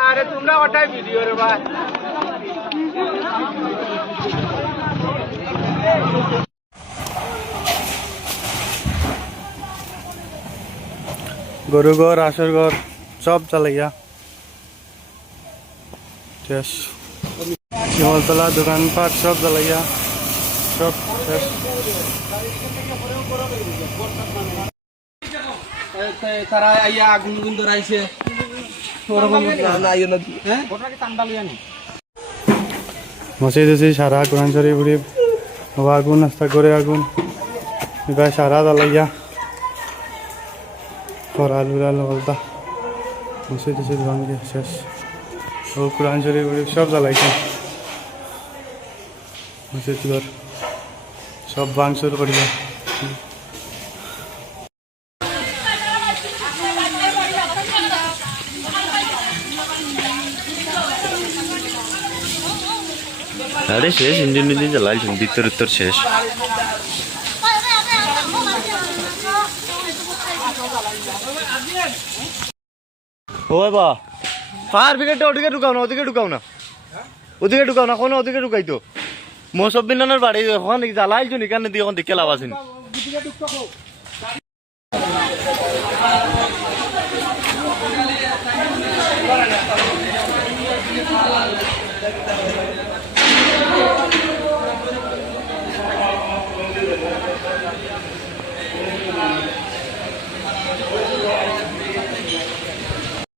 আরে তোমরা ওটাই ভিডিও রে ভাই গরু ঘর আসর ঘর সব চালাইয়া শেষ শিমলতলা দোকানপাট সব চালাইয়া সব শেষ তারা আইয়া আগুন গুন ধরাইছে মসজিদ আছে সারা কোরআন শরীফ উরিফ আগুন নাস্তা করে আগুন এবার সারা জ্বালাইয়া ফরাল উড়াল বলতা মসজিদ আছে ভাঙ্গে শেষ ও কোরআন শরীফ উরিফ সব জ্বালাইছে মসজিদ ঘর সব ভাঙচুর করিয়া আরে শেষ ইঞ্জিন ইঞ্জিন জ্বালাইছেন ভিতর উত্তর শেষ ওই বা ফায়ার ব্রিগেডটা ওদিকে ঢুকাও না ওদিকে ঢুকাও না ওদিকে ঢুকাও না কোনো ওদিকে ঢুকাই তো মৌসব বিনানের বাড়ি ওখান জ্বালাইছো নি কেন দিয়ে ওখান দিকে লাভ আছেন